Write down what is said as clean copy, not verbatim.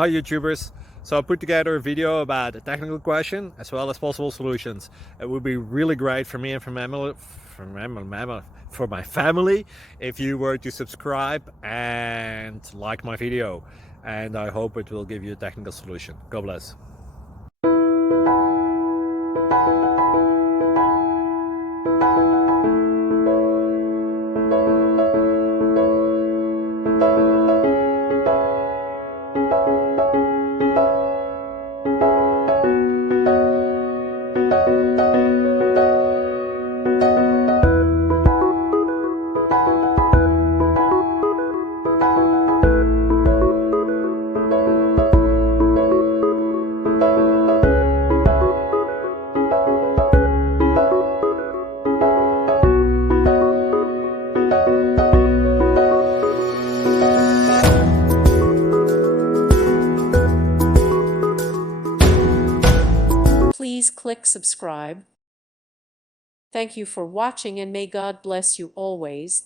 Hi YouTubers! So I put together a video about a technical question as well as possible solutions. It would be really great for me and for my family if you were to subscribe and like my video, and I hope it will give you a technical solution. God bless. Please click subscribe. Thank you for watching and may God bless you always.